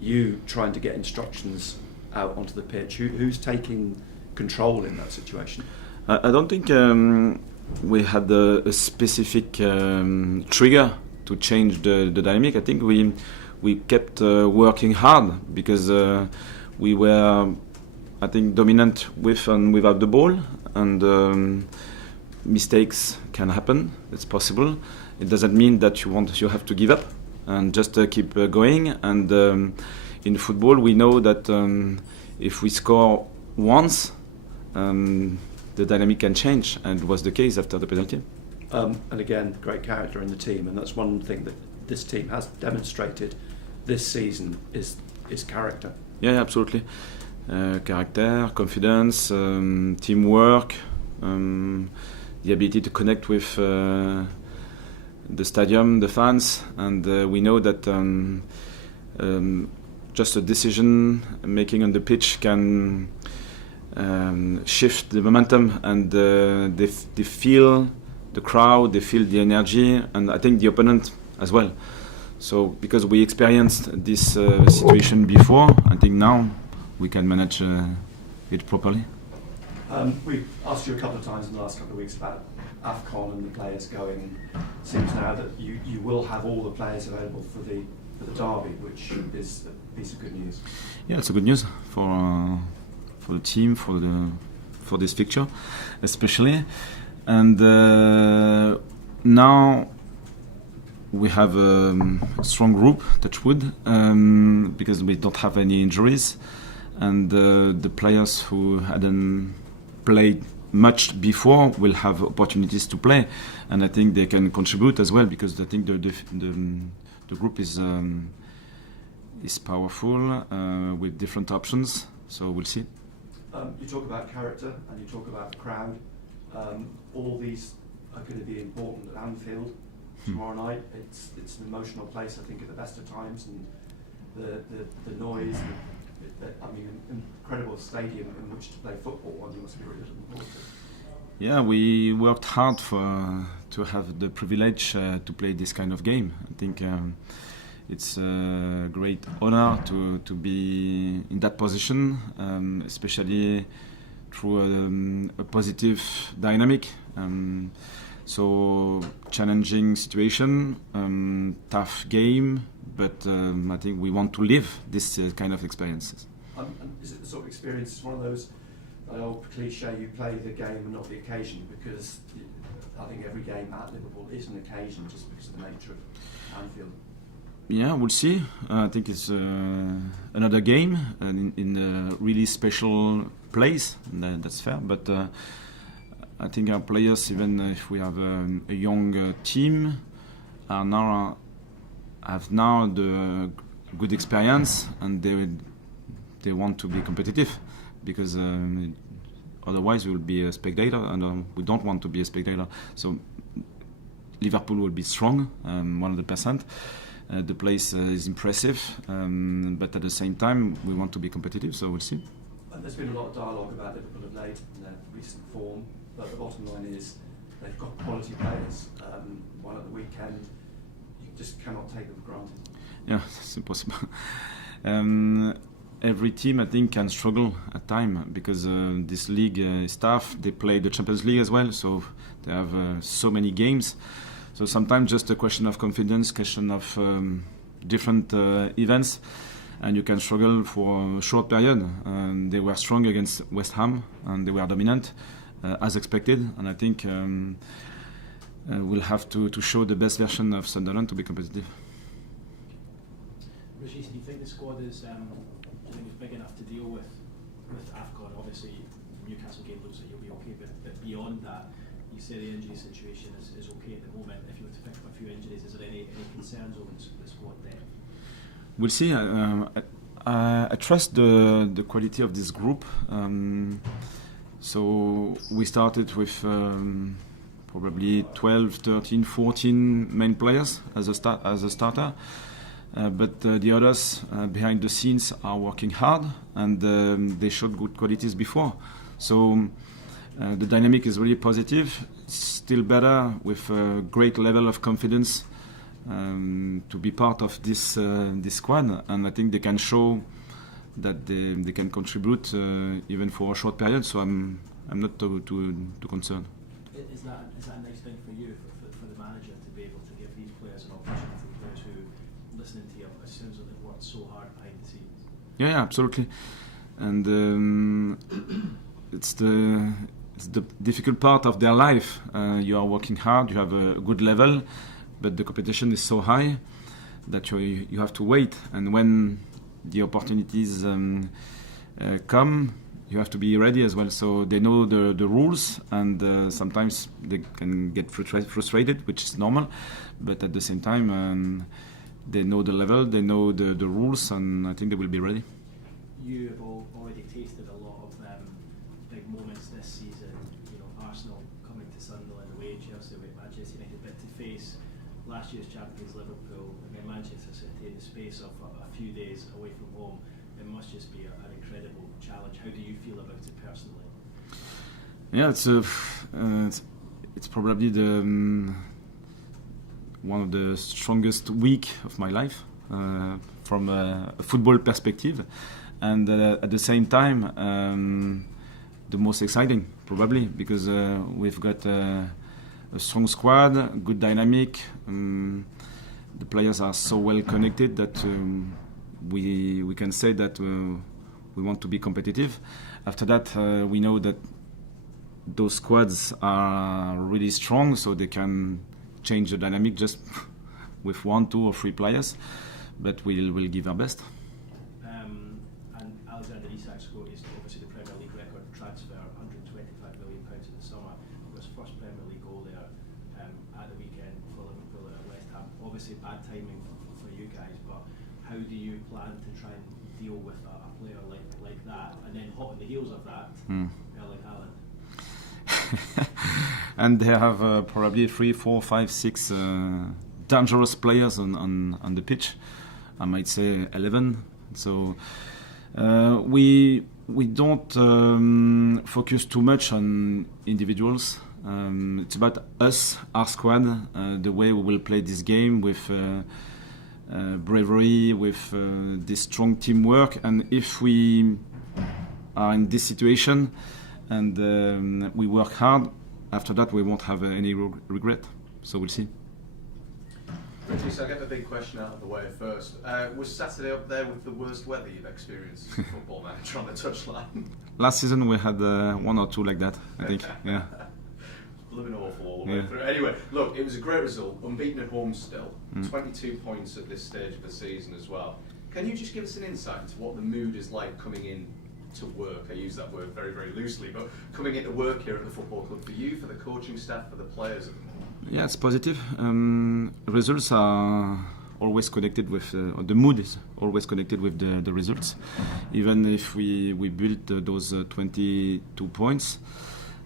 you trying to get instructions out onto the pitch. Who's taking control in that situation? I don't think we had a specific trigger to change the dynamic. I think we kept working hard because we were, I think, dominant with and without the ball, and mistakes can happen. It's possible. It doesn't mean that you have to give up and just keep going. And in football, we know that if we score once, the dynamic can change, and it was the case after the penalty. And again, great character in the team, and that's one thing that this team has demonstrated this season is character. Yeah, absolutely. Character, confidence, teamwork, the ability to connect with the stadium, the fans, and we know that just a decision making on the pitch can shift the momentum, and they feel the crowd, they feel the energy, and I think the opponent as well. So because we experienced this situation before, I think now we can manage it properly. We've asked you a couple of times in the last couple of weeks about AFCON and the players going. It seems now that you will have all the players available for the derby, which is a piece of good news. Yeah, it's a good news for the team, for this fixture, especially. And now we have a strong group, touch wood, because we don't have any injuries, and the players who hadn't played much before will have opportunities to play, and I think they can contribute as well, because I think the group is powerful with different options. So we'll see. You talk about character and you talk about the crowd. All these are going to be important at Anfield tomorrow night. It's an emotional place, I think, at the best of times, and the noise. Incredible stadium in which to play football, and you must be really looking forward to it. Yeah, we worked hard to have the privilege to play this kind of game. I think it's a great honor to be in that position, especially through a positive dynamic. So challenging situation, tough game, but I think we want to live this kind of experiences. Is it the sort of experience, it's one of those, that old cliche, you play the game and not the occasion, because I think every game at Liverpool is an occasion just because of the nature of Anfield. Yeah, we'll see. I think it's another game in a really special place, and that's fair, but I think our players, even if we have a young team, have now the good experience, and they want to be competitive, because otherwise we will be a spectator, and we don't want to be a spectator. So Liverpool will be strong, 100%. The place is impressive, but at the same time we want to be competitive, so we'll see. There's been a lot of dialogue about Liverpool of late and their recent form, but the bottom line is they've got quality players. One at the weekend, you just cannot take them for granted. Yeah, it's impossible. Every team, I think, can struggle at times, because this league is tough. They play the Champions League as well, so they have so many games. So sometimes just a question of confidence, question of different events, and you can struggle for a short period. They were strong against West Ham, and they were dominant, as expected. And I think we'll have to show the best version of Sunderland to be competitive. Régis, do you think the squad is big enough to deal with AFCON? Obviously, Newcastle game looks like you'll be okay, but beyond that, you say the injury situation is okay at the moment. If you were to pick up a few injuries, is there any concerns over the squad there? We'll see. I trust the quality of this group. So we started with probably 12, 13, 14 main players as a starter. But the others behind the scenes are working hard, and they showed good qualities before. So the dynamic is really positive. It's still better with a great level of confidence to be part of this squad, and I think they can show that they can contribute even for a short period. So I'm not too concerned. Is that a nice thing for you, for the manager, to be able to give these players an opportunity, players who, listening to you, it sounds like they've worked so hard behind the scenes? Yeah, absolutely. And it's the difficult part of their life. You are working hard, you have a good level, but the competition is so high that you have to wait. And when the opportunities come, you have to be ready as well. So they know the rules, and sometimes they can get frustrated, which is normal. But at the same time, they know the level, they know the rules, and I think they will be ready. You have already tasted a lot of big moments this season. You know, Arsenal coming to Sunderland away, Chelsea away, Manchester United, but to face last year's champions Liverpool and then Manchester City in the space of a few days away from home, it must just be an incredible challenge. How do you feel about it personally? Yeah, it's probably one of the strongest week of my life from a football perspective, and at the same time the most exciting probably, because we've got a strong squad, good dynamic. The players are so well connected that we can say that we want to be competitive. After that, we know that those squads are really strong, so they can change the dynamic just with 1, 2 or 3 players, but we'll give our best. And Alexander Isak scored obviously the Premier League record transfer, £125 million in the summer. It was first Premier League goal there at the weekend for Liverpool at West Ham. Obviously bad timing for you guys, but how do you plan to try and deal with a player like that, and then hot on the heels of that, Erling Haaland? And they have probably 3, 4, 5, 6 dangerous players on the pitch. I might say 11. So we don't focus too much on individuals. It's about us, our squad, the way we will play this game with bravery, with this strong teamwork. And if we are in this situation and we work hard, after that we won't have any regret. So we'll see. Régis, I'll get the big question out of the way first. Was Saturday up there with the worst weather you've experienced as a football manager on the touchline? Last season we had 1 or 2 like that, I think. Yeah. Living awful all the way through. Anyway, look, it was a great result. Unbeaten at home still. 22 points at this stage of the season as well. Can you just give us an insight into what the mood is like coming in to work? I use that word very, very loosely, but coming into work here at the football club for you, for the coaching staff, for the players at the moment? Yeah, it's positive. Results are always connected with, the mood is always connected with the results. Even if we built those 22 points,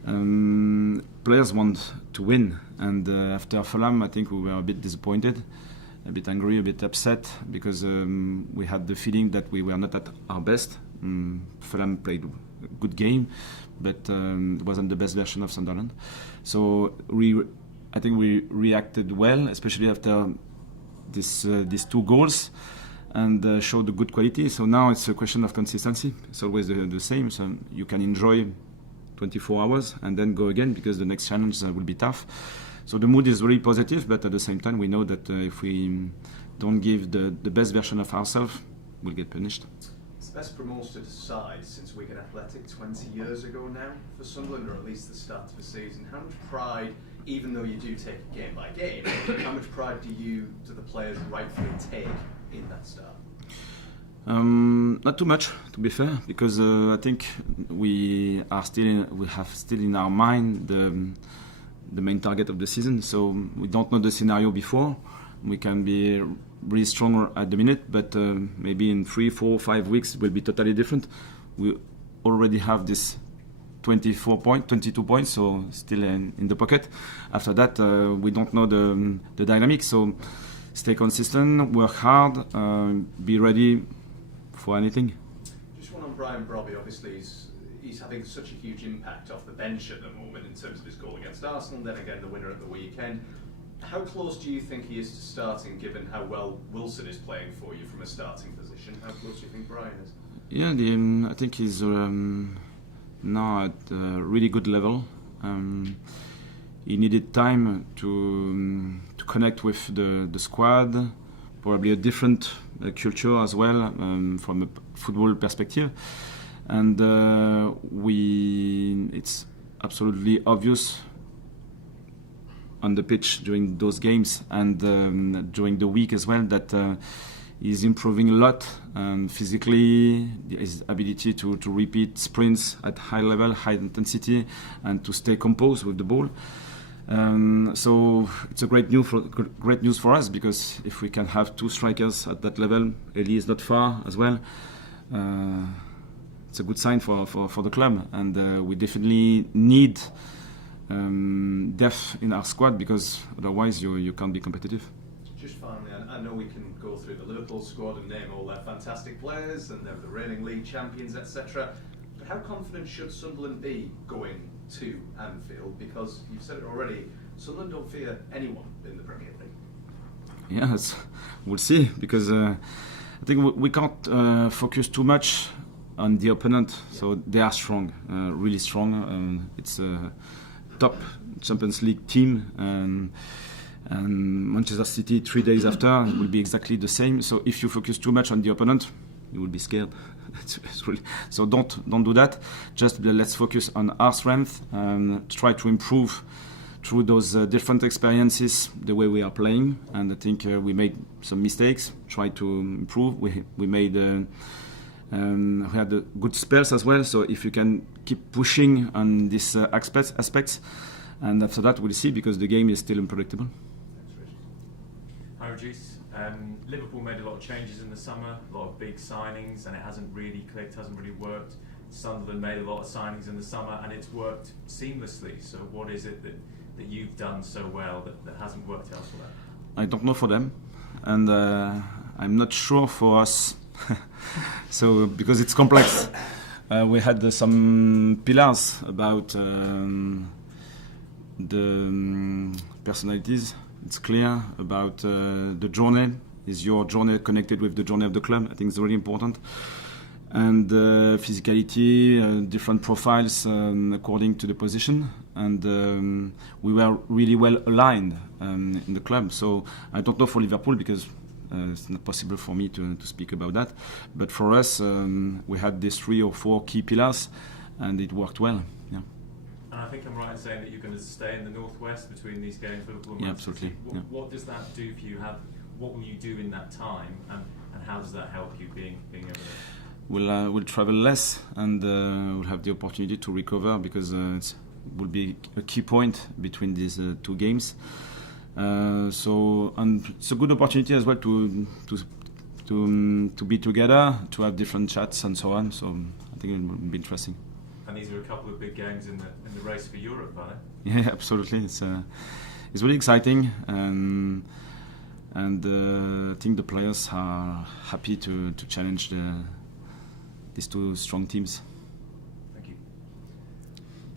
players want to win. And after Fulham, I think we were a bit disappointed, a bit angry, a bit upset, because we had the feeling that we were not at our best. Fulham played a good game, but it wasn't the best version of Sunderland. So I think we reacted well, especially after these 2 goals, and showed a good quality. So now it's a question of consistency. It's always the same. So you can enjoy 24 hours and then go again, because the next challenge will be tough. So the mood is really positive, but at the same time we know that if we don't give the best version of ourselves, we'll get punished. It's the best promoted side since Wigan Athletic 20 years ago now for Sunderland, or at least the start of the season. How much pride, even though you do take it game by game, how much pride do the players rightfully take in that start? Not too much, to be fair, because I think we have still in our mind the main target of the season. So we don't know the scenario before. We can be really strong at the minute, but maybe in 3, 4, 5 weeks it will be totally different. We already have this 22 points, so still in the pocket. After that, we don't know the dynamic. So stay consistent, work hard, be ready for anything. Just one on Brian Brobby. Obviously, he's having such a huge impact off the bench at the moment in terms of his goal against Arsenal, then again the winner at the weekend. How close do you think he is to starting, given how well Wilson is playing for you from a starting position? How close do you think Brian is? Yeah, I think he's now at a really good level. He needed time to connect with the squad, probably a different culture as well from a football perspective, and it's absolutely obvious on the pitch during those games and during the week as well that he's improving a lot physically, his ability to repeat sprints at high level, high intensity, and to stay composed with the ball. So it's a great news for us, because if we can have two strikers at that level, Eli is not far as well. It's a good sign for the club, and we definitely need depth in our squad, because otherwise you can't be competitive. Just finally, I know we can go through the Liverpool squad and name all their fantastic players, and they're the reigning league champions, etc. But how confident should Sunderland be going to Anfield? Because you've said it already, Sunderland don't fear anyone in the Premier League. Yes, we'll see, because I think we can't focus too much on the opponent. So they are strong, really strong. It's a top Champions League team, and Manchester City 3 days after will be exactly the same. So if you focus too much on the opponent, you will be scared. It's really, so don't do that. Just let's focus on our strength and try to improve through those different experiences the way we are playing. And I think we made some mistakes. Try to improve. We made. We had good spells as well. So if you can keep pushing on these aspects, and after that we'll see, because the game is still unpredictable. Hi Régis. Liverpool made a lot of changes in the summer, a lot of big signings, and it hasn't really clicked, hasn't really worked. Sunderland made a lot of signings in the summer, and it's worked seamlessly. So what is it that you've done so well that hasn't worked elsewhere? I don't know for them, and I'm not sure for us. So because it's complex, we had some pillars about the personalities. It's clear about the journey. Is your journey connected with the journey of the club? I think it's really important. And physicality, different profiles according to the position. And we were really well aligned in the club. So I don't know for Liverpool, because it's not possible for me to speak about that. But for us, we had these 3 or 4 key pillars, and it worked well. Yeah. And I think I'm right in saying that you're going to stay in the northwest between these games, Liverpool and Yeah, Manchester absolutely. City. What does that do for you? What will you do in that time, and how does that help you being over there? We'll travel less, and we'll have the opportunity to recover, because it will be a key point between these 2 games. So, and it's a good opportunity as well to be together, to have different chats and so on. So I think it will be interesting. And these are a couple of big games in the race for Europe, are they? Yeah, absolutely. It's really exciting, and I think the players are happy to challenge these 2 strong teams. Thank you.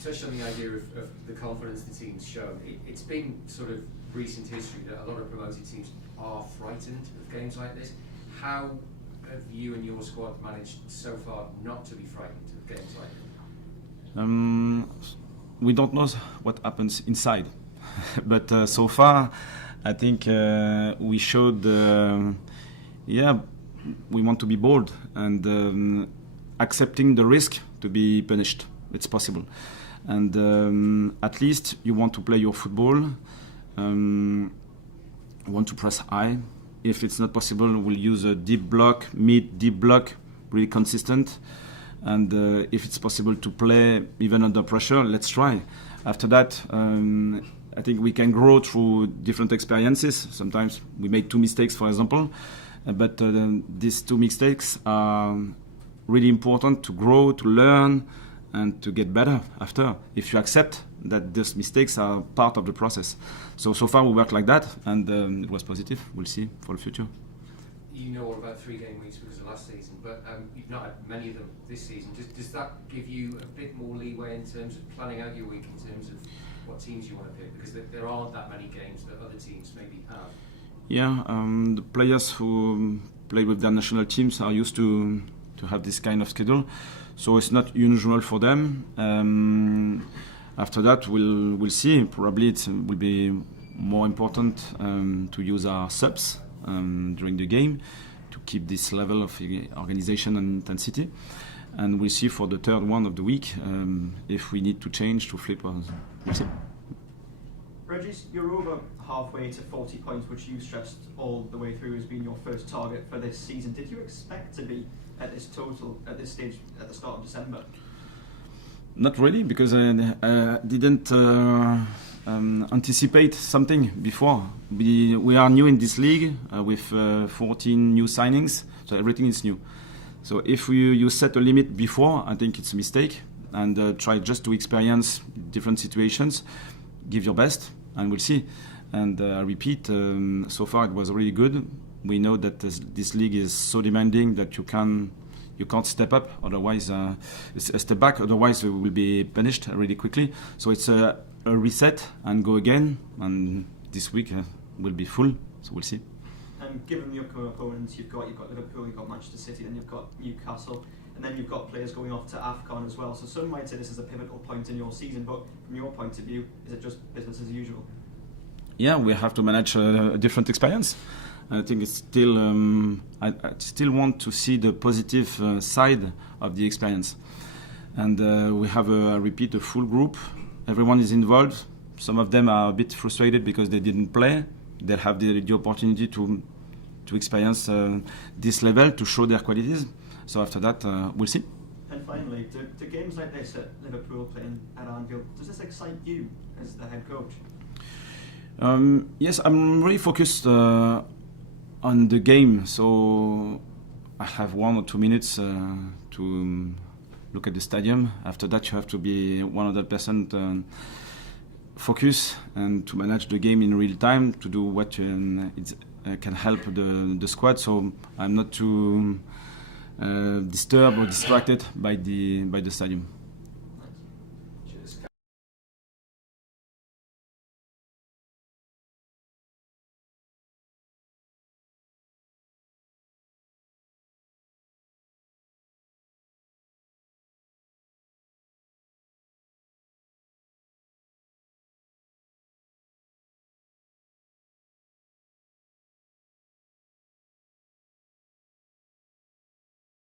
Touched on the idea of the confidence the team's shown. It's been sort of recent history that a lot of promoted teams are frightened of games like this. How have you and your squad managed so far not to be frightened of games like this? We don't know what happens inside, but so far I think we showed we want to be bold and accepting the risk to be punished. It's possible, and at least you want to play your football, want to press high. If it's not possible, we'll use a deep block, mid-deep block, really consistent. And if it's possible to play even under pressure, let's try. After that, I think we can grow through different experiences. Sometimes we make 2 mistakes, for example, but these 2 mistakes are really important to grow, to learn, and to get better after, if you accept that these mistakes are part of the process. So far we work like that, and it was positive. We'll see for the future. You know all about 3 game weeks because of last season, but you've not had many of them this season. Does that give you a bit more leeway in terms of planning out your week, in terms of what teams you want to pick? Because there aren't that many games that other teams maybe have. Yeah, the players who play with their national teams are used to have this kind of schedule, so it's not unusual for them. After that, we'll see. Probably it will be more important to use our subs during the game to keep this level of organization and intensity. And we'll see for the third one of the week if we need to change to flip. We'll see. Régis, you're over halfway to 40 points, which you stressed all the way through as being your first target for this season. Did you expect to be at this total at this stage at the start of December? Not really, because I didn't anticipate something before. We are new in this league with 14 new signings, so everything is new. So if you set a limit before, I think it's a mistake, and try just to experience different situations, give your best, and we'll see. And I repeat, so far it was really good. We know that this league is so demanding that you can't step up, otherwise step back, otherwise we will be punished really quickly. So it's a reset and go again, and this week will be full, so we'll see. And given the upcoming opponents, you've got Liverpool, you've got Manchester City, then you've got Newcastle, and then you've got players going off to AFCON as well. So some might say this is a pivotal point in your season, but from your point of view, is it just business as usual? Yeah, we have to manage a different experience. I think it's still. I still want to see the positive side of the experience, and we have a full group. Everyone is involved. Some of them are a bit frustrated because they didn't play. They have the opportunity to experience this level, to show their qualities. So after that, we'll see. And finally, do games like this at Liverpool playing at Anfield, does this excite you as the head coach? Yes, I'm really focused on the game, so I have 1 or 2 minutes to look at the stadium. After that, you have to be 100% focus and to manage the game in real time, to do what can help the squad. So I'm not too disturbed or distracted by the stadium.